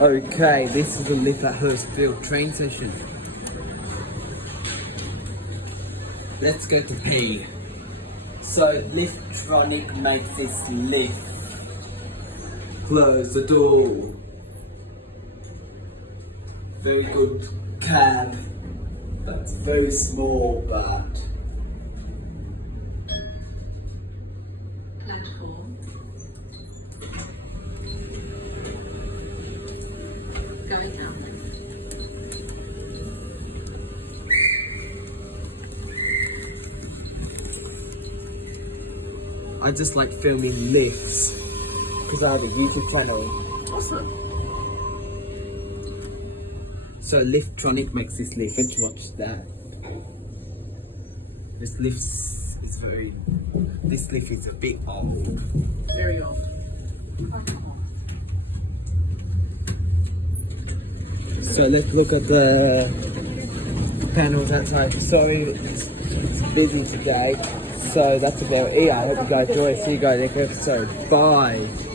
Okay, this is the lift at Hurstville train station. Let's go to P. So, Liftronic makes this lift. Close the door. Very good cab. That's very small, but Platform. Going up. I just like filming lifts because I have a YouTube channel. Awesome. So Liftronic makes this lift. Let's watch that. This lift is this lift is a bit old. Very old. So let's look at the panels outside. Sorry, it's busy today. So that's about it. I hope you guys enjoy. See you guys next episode. Bye.